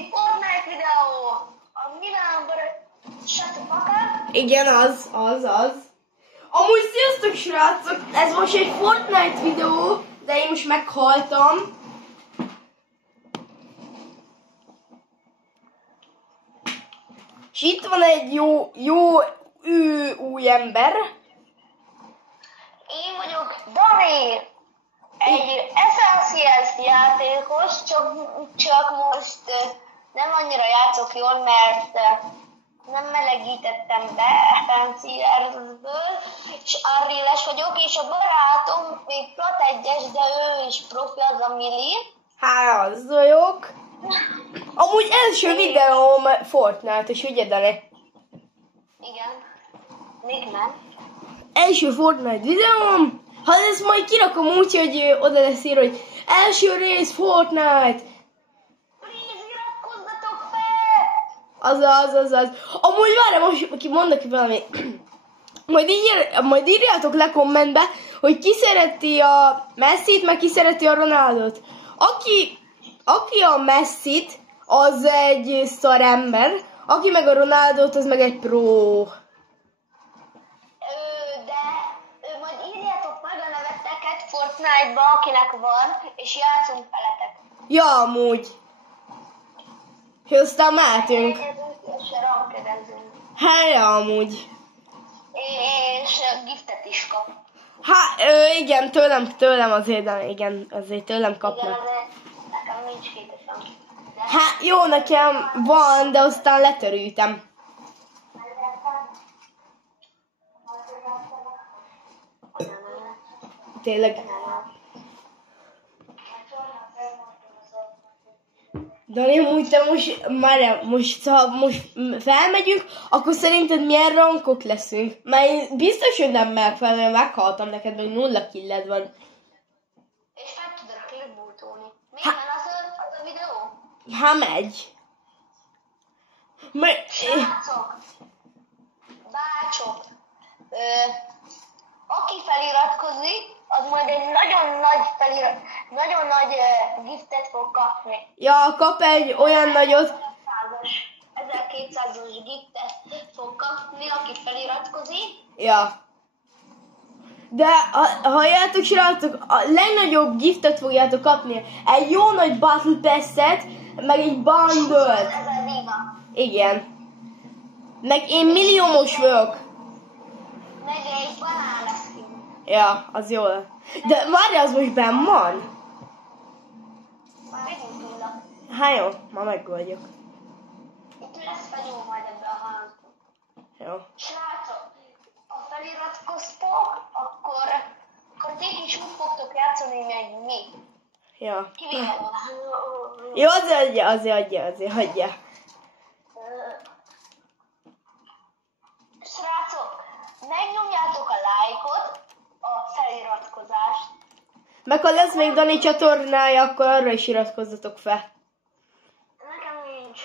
egy Fortnite videó. A Milánban Satupakar. Igen, az. Amúgy sziasztok srácok, ez most egy Fortnite videó, de én most meghaltam. És itt van egy jó új ember. Én vagyok Dani. Egy SLCS játékos, csak most nem annyira játszok jól, mert nem melegítettem be FNCR-ből, és Unreal-es vagyok, és a barátom még Plat 1-es, de ő is profi, az a Mili. Hát, az vagyok. Amúgy első videóm Fortnite-os, ugye Dani? Igen. Még nem. Első Fortnite videóm. Ha ezt majd kirakom úgy, hogy oda lesz írva, hogy első rész Fortnite. Please, iratkozzatok fel! Az. Amúgy várj, most mondok valami. Majd írjátok le kommentbe, hogy ki szereti a Messit, meg ki szereti a Ronaldot. Aki a Messit, az egy szar ember, aki meg a Ronaldot, az meg egy pro. Majd írjátok meg a neveteket Fortnite-ba, akinek van, és játszunk veletek. Ja, amúgy. És aztán mehetünk. És rankedezünk. Hát, ja, amúgy. És giftet is kap. Hát, igen, tőlem azért, de igen, azért tőlem Igen, kapnak. azért nekem nincs 2000. Hát, jó, nekem van, de aztán letörültem. Tényleg. Dani, amúgy te most felmegyünk, akkor szerinted milyen rankok leszünk? Mert én biztos, hogy nem megfelelően meghaltam neked, hogy 0 killed van. És fel tudod klipbútolni. Milyen az a videó? Hát megy. Srácok, bácsok, aki feliratkozik, az majd egy nagyon nagy giftet fog kapni. Ja, kap egy olyan nagyot. 1200-os giftet fog kapni, aki feliratkozik. Ja. De halljátok, srácok, a legnagyobb giftet fogjátok kapni. Egy jó nagy Battle Pass-et, meg egy bundle-t. Igen. Meg én milliómos vagyok. Meg egy banana skin. Ja, az jó. De várj, az most benn van? Megindulok. Hát jó, ma megoldjuk. Itt lesz fegyó majd ebbe a házba. Jó. Srácok, ha feliratkoztok, akkor ti is úgy fogtok játszani, meg mi. Ja. Kivéve. Jó, azért hagyja. Srácok, megnyomjátok a lájkot, a feliratkozást. Meg ha lesz még Dani csatornája, akkor arra is iratkozzatok fel. Nekem nincs.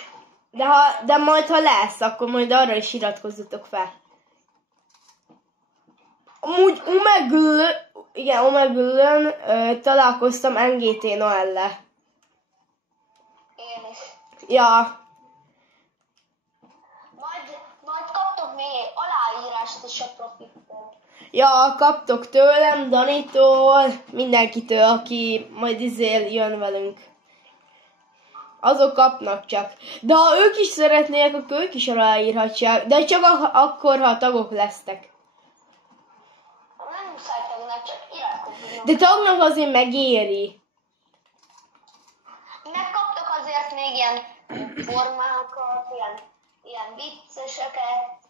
De majd ha lesz, akkor majd arra is iratkozzatok fel. Amúgy Omegle-n találkoztam NGT Noelle. Én is. Ja. Majd kaptok még aláírást is a profitból. Ja, kaptok tőlem, Danitól, mindenkitől, aki majd jön velünk. Azok kapnak csak. De ha ők is szeretnének, akkor ők is aláírhatják. De csak akkor, ha tagok lesztek. Nem muszáj tagnak, csak iratkozzanak. De tagnak azért megéri. Megkaptok azért még ilyen formákat, ilyen vicceseket.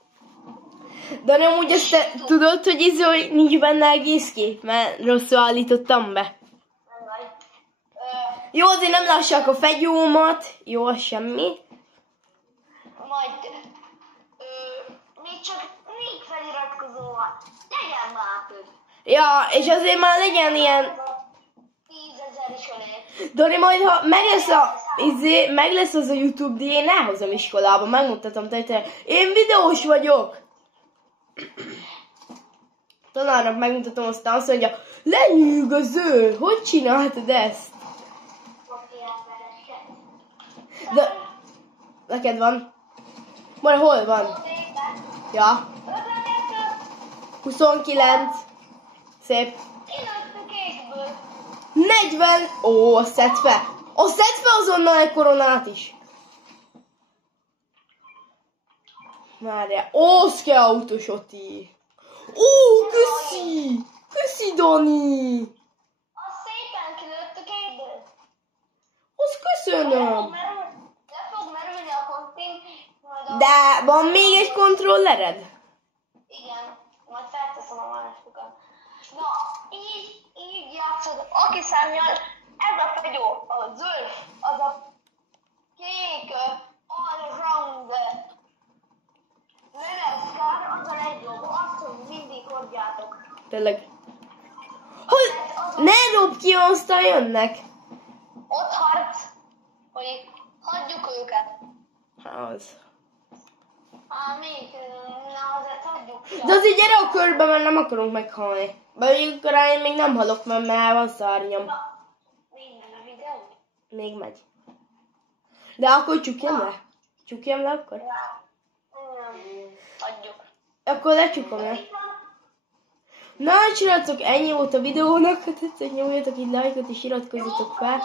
De nem úgy ezt te tudod, hogy nincs benne egész kép, mert rosszul állítottam be. Nem baj. Jó, azért nem lássák a fegyómat. Jó, az semmi. Majd még csak 4 feliratkozó van. Legyen már több. Ja, és azért már legyen ilyen... 10 000 is elég. Dori, majd ha meg lesz az a YouTube, de én elhozom iskolába, megmutatom te. Én videós vagyok. Tanárnak megmutatom, aztán azt mondja, lenyűgöző, hogy csináltad ezt? De Neked van. Majd hol van? Ja. 29. Szép. 40. Ó, azt szedd fel. Azt szedd fel azonnal egy koronát is. Várjál. Ó, szke autosoti. Ó, köszi. Köszi, Dani. Az szépen kilőtt a kékből. Azt köszönöm. Le fog merülni a kontin. De van még egy kontrollered? Igen, majd felteszem a másikat. Na, így játszod. Aki számjal, ez a fegyó, a zöld, az a kék, all-round leneszkár, az a legjobb. Azt, hogy mindig hordjátok. Tényleg. Hogy ne dob ki, aztán jönnek. Ott harc, hogy hagyjuk őket. Az. Még, azért hagyjuk. De azért gyere a körbe, mert nem akarunk meghalni. Mondjuk rá én még nem halok, mert már van szárnyam. Na, minden a videó. Még megy. De akkor csukjam le? Csukjam le akkor? Hagyjuk. Akkor lecsukom le. Na, csináltok, ennyi volt a videónak. Ha tetszett, nyomjatok egy lájkot és iratkozzatok fel.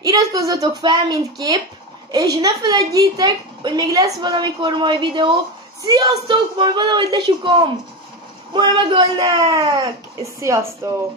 Iratkozzatok fel mindképp. És ne felejtjétek, hogy még lesz valamikor majd videó. Sziasztok! Majd valahogy lecsukom! Majd megölnek! És sziasztok!